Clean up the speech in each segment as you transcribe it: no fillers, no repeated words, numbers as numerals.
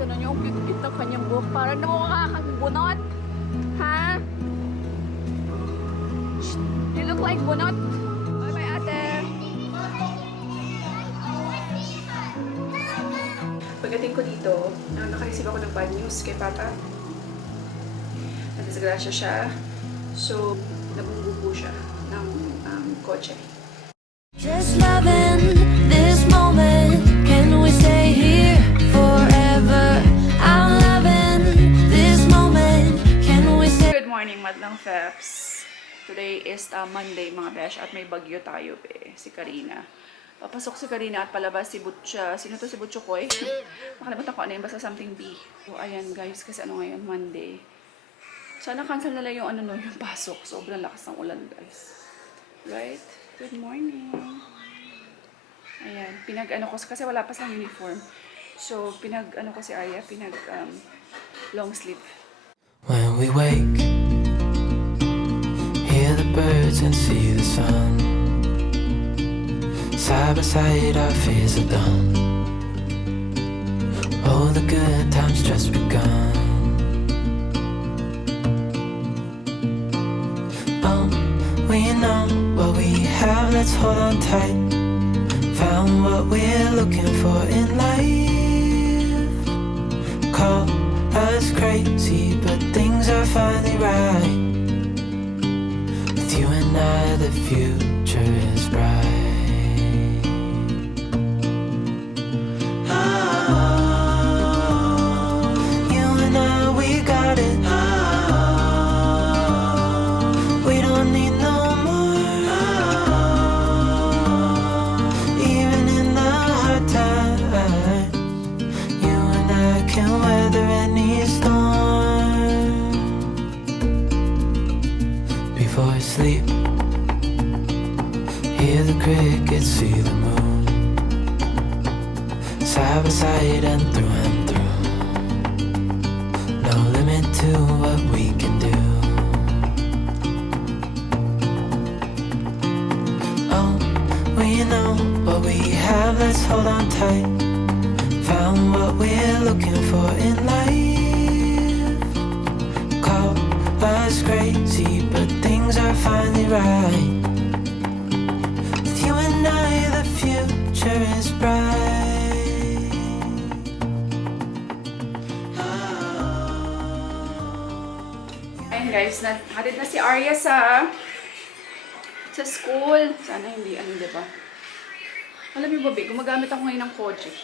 Tignan niyo, ang cute-cute ng kanyang buhok. Parang namukha kang bunot. Ha? Shh, you look like bunot. Bye-bye, ate. Pagdating ko dito, nakareceive ako ng bad news kay Papa. Nadisgrasya siya. So, nabunggo siya ng kotse. Just loving this moment. Can we stay here forever? I'm loving this moment. Can we stay? Good morning, Madlang Feps. Today is Monday, mga besh, at may bagyo tayo, si Karina. Papasok si Karina at palabas si Butcha. Sino to si Butcho Koy? Nakalimutan ko ano yun, basta something B. So, ayan guys, kasi ano ngayon, Monday. Sana cancel na lang yung yung pasok. Sobrang lakas ng ulan, guys. Right? Good morning. Ayan, ko kasi wala pa silang uniform. So, ko si Aya, long sleeve. When we wake, hear the birds and see the sun. Side by side our fears are done. Oh, the good times just begun. Oh, we know what we have, let's hold on tight. Found what we're looking for in life. Call us crazy, but things are finally right. With you and I, the future is bright. You and I, we got it. We don't need no more. Even in the hard times, you and I can weather any storm. Before I sleep, hear the crickets, see the moon. Side by side and through. No limit to what we can do. Oh, we know what we have, let's hold on tight. Found what we're looking for in life. Call us crazy, but things are finally right. With you and I, the future is bright. Ayun guys, hatid na si Arya sa school. Sana hindi, diba? Alam niyo ba, gumagamit ako ngayon ng Kojic.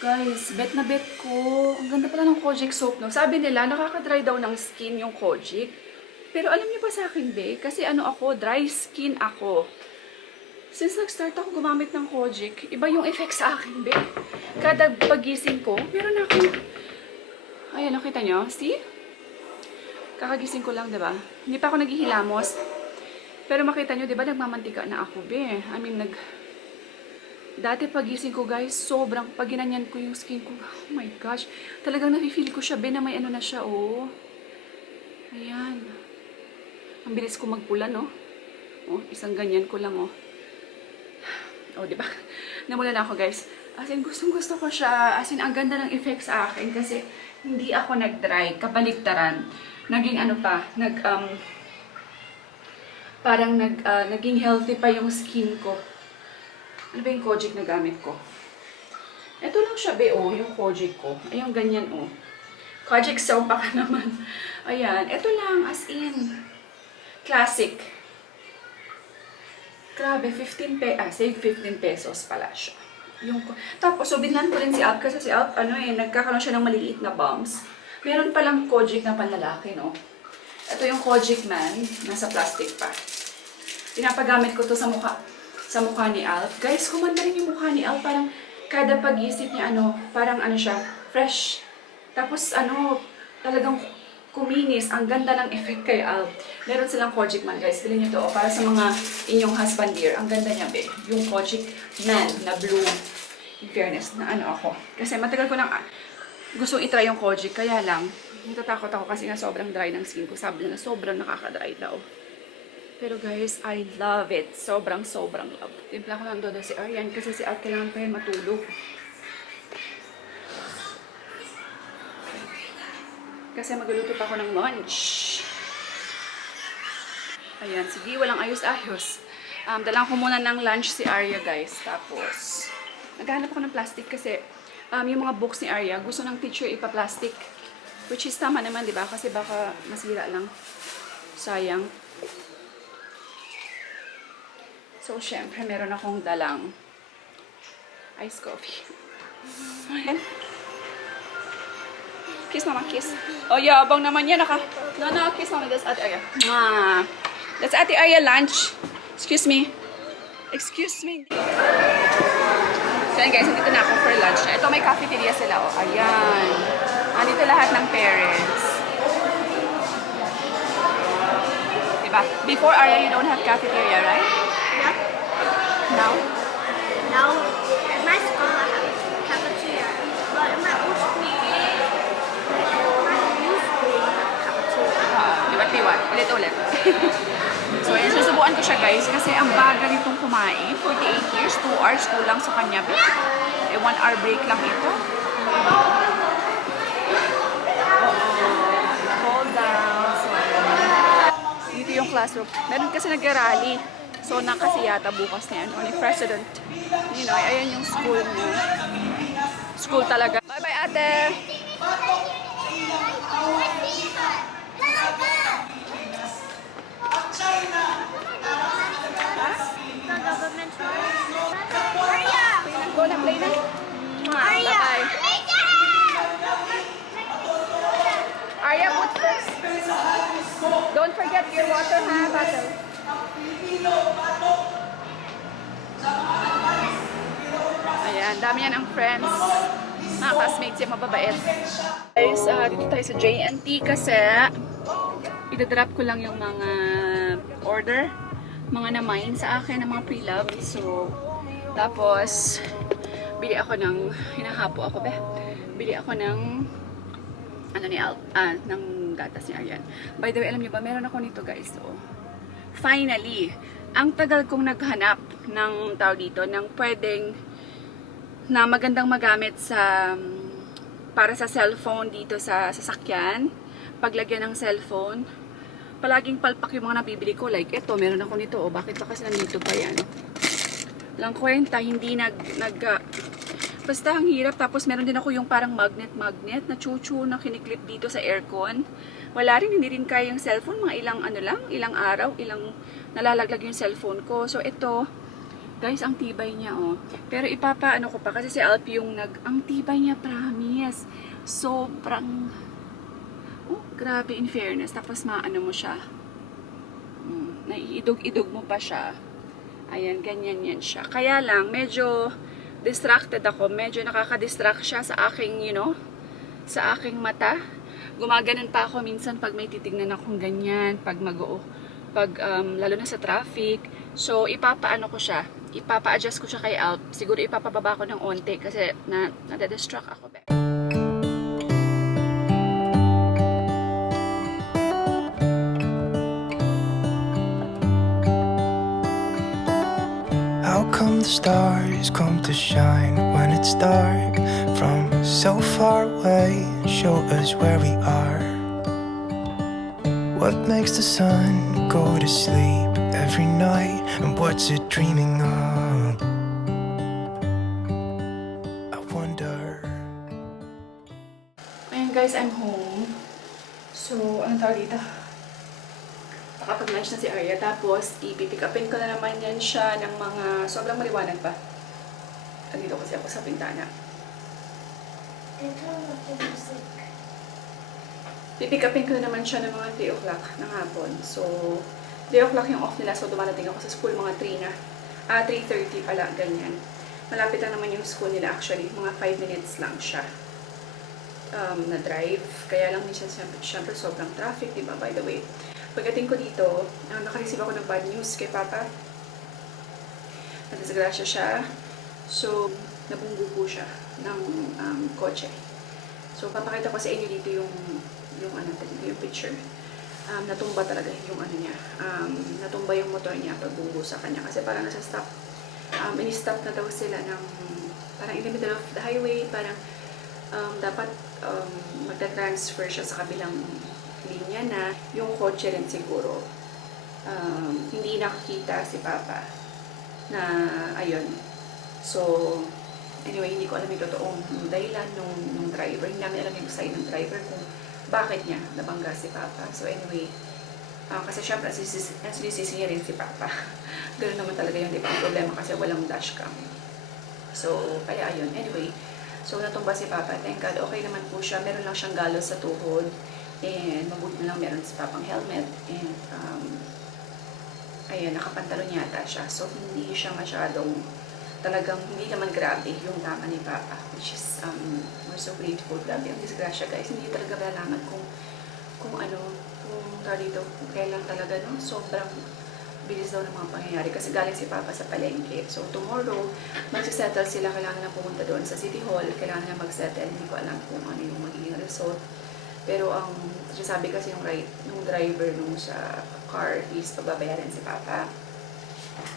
Guys, bet na bet ko. Ang ganda pala ng Kojic soap, no? Sabi nila, nakaka-dry daw ng skin yung Kojic. Pero alam niyo ba sa akin, kasi ako, dry skin ako. Since nag-start ako gumamit ng Kojic, iba yung effect sa akin, Kada pagising ko, meron akong... Ayan, nakita niyo? See? Kakagising ko lang, diba? Hindi pa ako naghihilamos. Pero makita nyo, diba, nagmamantika na ako, Dati pagising ko, guys, sobrang, pag ginanyan ko yung skin ko, oh my gosh, talagang nafe-feel ko siya, na may na siya, oh. Ayan. Ang bilis ko magpula, no? Oh, isang ganyan ko lang, oh. Oh, diba? Namula na ako, guys. As in, gustong-gusto ko siya. As in, ang ganda ng effect sa akin kasi hindi ako nag-dry, kabaligtaran. Naging naging healthy pa yung skin ko. Ano ba yung Kojic na gamit ko? Ito lang siya, yung Kojic ko. Ayun, ganyan, Kojic soap pa ka naman. Ayan, ito lang, as in, classic. Grabe, save 15 pesos pala siya. Tapos, binlan ko rin si Alp kasi si Alp, nagkakaroon siya ng maliliit na bumps. Meron palang Kojic na panlalaki, no? Ito yung Kojic Man, nasa plastic pa. Pinapagamit ko to sa mukha ni Alf. Guys, kumanda rin yung mukha ni Alf. Parang kada pag-isip niya, parang siya, fresh. Tapos, talagang kuminis. Ang ganda ng effect kay Alf. Meron silang Kojic Man, guys. Bilhin nyo to, para sa mga inyong husband dear. Ang ganda niya, yung Kojic Man na blue. In fairness, na ako. Kasi matagal ko nang gustong itry yung Kojic. Kaya lang, natatakot ako kasi nga sobrang dry ng skin ko. Sabi nila, sobrang nakaka-dry daw. Pero guys, I love it. Sobrang love. Timpla ko lang doon si Aryan kasi si Art kailangan pa yan matulog. Kasi magluluto pa ako ng lunch. Ayan, sige, walang ayos-ayos. Dalang ko muna ng lunch si Arya, guys. Tapos, naghahanap ako ng plastic kasi yung mga books ni Arya, gusto ng teacher ipa-plastic. Which is tama naman, di ba? Kasi baka masira lang. Sayang. So, syempre, meron akong dalang iced coffee. Ayan. Kiss, mama, kiss. Oh, yabang naman yan. No, kiss, mama. That's Ate Arya. Mwah. That's Ate Arya lunch. Excuse me. Excuse me. So, ayan guys, nandito na ako for lunch. Ito, may cafeteria sila. Oh, ayan. Nandito lahat ng parents. Diba? Before Arya, you don't have cafeteria, right? Yep. Now? Now, at my school, I have a cafeteria. But in my old school, my new school, I have a cafeteria. Liwat-liwat. Ulit-ulit. So, ayan, susubuan ko siya guys kasi ang bagal nitong kumain. 48 years, 2 hours lang sa kanya. 1 hour break lang ito. Hold down. So, dito yung classroom. Meron kasi nag-rally. So, kasi yata bukas niya. Ni President Ninoy. Ayan yung school niya. School talaga. Bye-bye, ate! The government Go na, play na. Bye-bye. Arya, put first. Don't forget your water, ha, bottle. Ayan, dami yan ang friends. Mga classmates yung mababait. Guys, dito tayo sa JNT kasi idadrop ko lang yung mga order, mga na-mine sa akin, ng mga pre-love. So, tapos, bili ako ng, hinahapo ako ba? Bili ako ng, ng gatas ni Aryan. By the way, alam niyo ba, meron ako nito guys. So, finally, ang tagal kong naghanap ng tao dito, ng pwedeng, na magandang magamit sa, para sa cellphone dito sa sasakyan, paglagyan ng cellphone. Palaging palpak yung mga nabibili ko. Like, eto, meron ako nito. O, bakit pa kasi nandito pa yan? Lang kwenta, hindi basta ang hirap. Tapos meron din ako yung parang magnet na chuchu na kiniklip dito sa aircon. Wala rin, hindi rin kaya yung cellphone. Mga ilang araw, nalalaglag yung cellphone ko. So ito, guys, ang tibay niya, oh. Pero ipapaano ko pa kasi si Alpi yung ang tibay niya, promise. Sobrang, oh, grabe in fairness. Tapos maano mo siya. Naiidog-idog mo pa siya. Ayan, ganyan yan siya. Kaya lang, medyo distracted ako. Medyo nakaka-distract siya sa aking, sa aking mata. Gumaganon pa ako minsan pag may titignan akong ganyan. Lalo na sa traffic. So, ipapaano ko siya. Ipapa-adjust ko siya kay Alp. Siguro ipapababa ko ng onte kasi nade-distract ako. How come the stars come to shine when it's dark from so far away and show us where we are? What makes the sun go to sleep every night and what's it dreaming of? I wonder. Ayan guys, I'm home. So, anong tawag dito? Nakapag-lunch na si Arya. Tapos, ipipick upin ko na naman yan siya ng mga sobrang maliwanag pa. Andito kasi ako sa pintana. Pipick upin ko na naman siya ng mga 3 o'clock ng hapon. So, 3 o'clock yung off nila. So, dumarating ako sa school mga 3 na. 3:30 pala, ganyan. Malapit lang naman yung school nila actually. Mga 5 minutes lang siya na drive. Kaya lang minsan syempre sobrang traffic, diba? By the way, pagdating ko dito, nakareceive ako ng bad news kay Papa. Nadisgrasya siya. So, nabunggo po siya ng kotse. So, papakita ko sa inyo dito yung picture. Natumba talaga yung niya. Natumba yung motor niya pagbunggo sa kanya. Kasi parang nasa stop. In-stop na daw sila ng, parang in the middle of the highway. Parang, dapat magta-transfer siya sa kabilang linya na yung kotse rin siguro. Hindi nakakita si Papa na ayun. So, anyway, hindi ko alam yung totoong dahilan nung driver. Hindi namin alam yung side ng driver kung bakit niya nabangga si Papa. So anyway, kasi syempre nagsisisi niya rin si Papa. Ganoon naman talaga yun, di ba? Ang problema kasi walang dashcam. So, kaya ayun. Anyway, so natumba si Papa. Thank God, okay naman po siya. Meron lang siyang galos sa tuhod. And mabuti na lang meron si Papang helmet. And, ayan, nakapantalon yata siya. So, hindi siya masyadong, talagang hindi naman grabe yung tama ni Papa. Which is, we're so grateful. Grabe ang disgrasya, guys. Hindi talaga malaman kung dito, kung kailan talaga, no? Sobrang bilis daw ng mga pangyayari. Kasi galing si Papa sa palengke. So, tomorrow, magsisettle sila. Kailangan na pumunta doon sa City Hall. Kailangan na magsettle. Hindi ko alam kung ano yung magiging result. Pero ang sabi kasi nung driver nung sa car is pagbabayaran si Papa.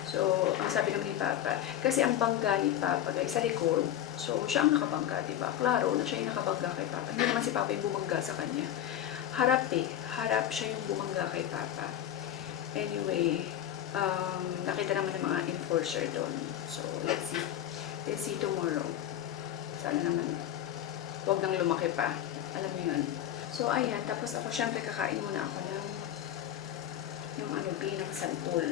So, ang sabi naman ni Papa, kasi ang bangga ni Papa guys, sa likod, so siya ang nakabangga, diba? Klaro na siya yung nakabangga kay Papa. Hindi naman si Papa yung bumangga sa kanya. Harap siya yung bumangga kay Papa. Anyway, nakita naman ng mga enforcer doon. So, let's see tomorrow. Sana naman, huwag nang lumaki pa. Alam mo yun. So, ayan. Tapos ako, syempre, kakain muna ako ng yung ng santol.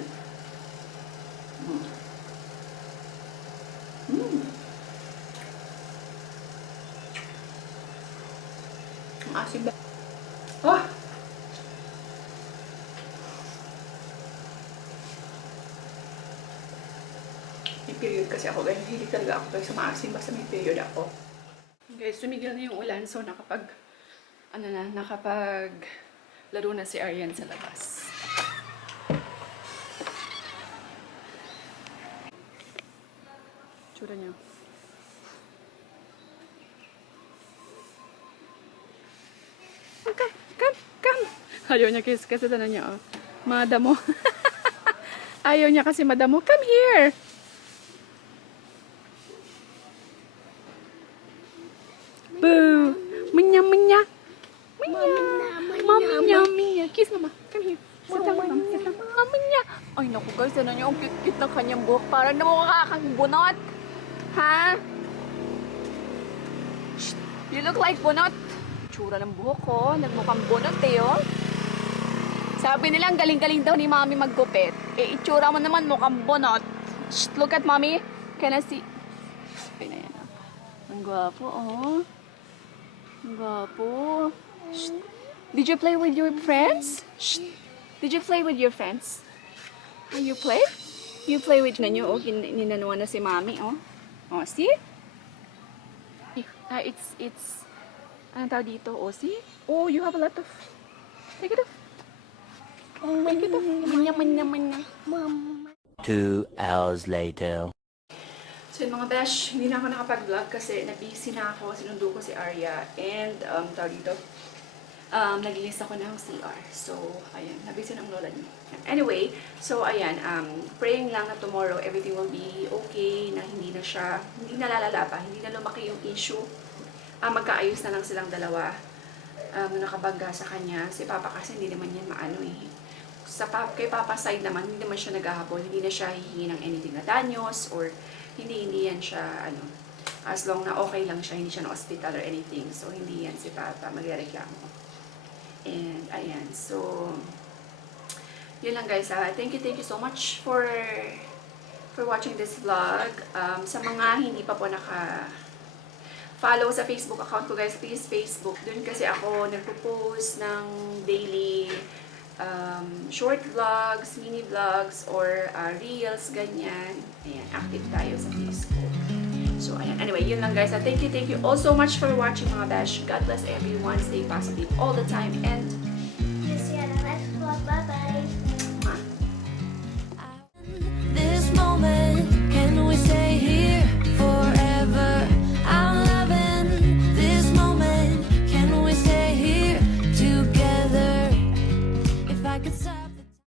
Ang asin ba? Oh! May period kasi ako. Ganyan, hindi talaga ako sa maasim. Basta may period ako. Guys, sumigil na yung ulan. So, nakapag laro na si Arian sa labas. Tsura niyo. Come. Ayaw niya kasi tanong niya, oh. Madamo. Ayaw niya kasi madamo. Come here. Boo. Munya. Mami. Kiss mama. Come here. Sit down, mama. Sit down. Mami niya. Ay, naku guys. Ano niyo? Ang cute ng kanyang buhok. Parang namukha kang bunot. Ha? Shh. You look like bunot. Tsura ng buhok ko. Nagmukhang bunot oh. Sabi nila ang galing-galing daw ni Mami maggupit. Eh, itsura mo naman mukhang bunot. Shh. Look at Mami. Can I see? Okay na yan. Ang gwapo oh. Ang gwapo. Shh. Did you play with your friends? Shh. Did you play with your friends? You play? You play with nanyo, oh. Ninanuan na si Mami, oh. Oh, see? It's ano tawag dito, oh, see? Oh, you have a lot of... Take it off. Take it off. Manya. 2 hours later. So yun mga besh, hindi na ako nakapag-vlog kasi nabisi na ako, sinundo ko si Arya, and tawag dito, naglinis ako ng CR. So, ayan, nabisi ng lola niya. Anyway, so ayan, praying lang na tomorrow everything will be okay, na hindi na lalala pa, hindi na lumaki yung issue. Magkaayos na lang silang dalawa. Nakabangga sa kanya. Si Papa kasi hindi naman yan maano eh. Kay Papa side naman, hindi naman siya naghahabol, hindi na siya hihingi ng anything na danyos, or hindi yan siya, as long na okay lang siya, hindi siya na hospital or anything. So, hindi yan si Papa magrereklamo. And, ayan. So, yun lang guys. Thank you so much for watching this vlog. Sa mga hindi pa po follow sa Facebook account ko guys, please Facebook. Doon kasi ako nagpo-post ng daily short vlogs, mini vlogs, or reels, ganyan. Ayan, active tayo sa Facebook. So, ayan. Anyway, yun lang guys. Thank you all so much for watching mga besh. God bless everyone. Stay positive all the time. And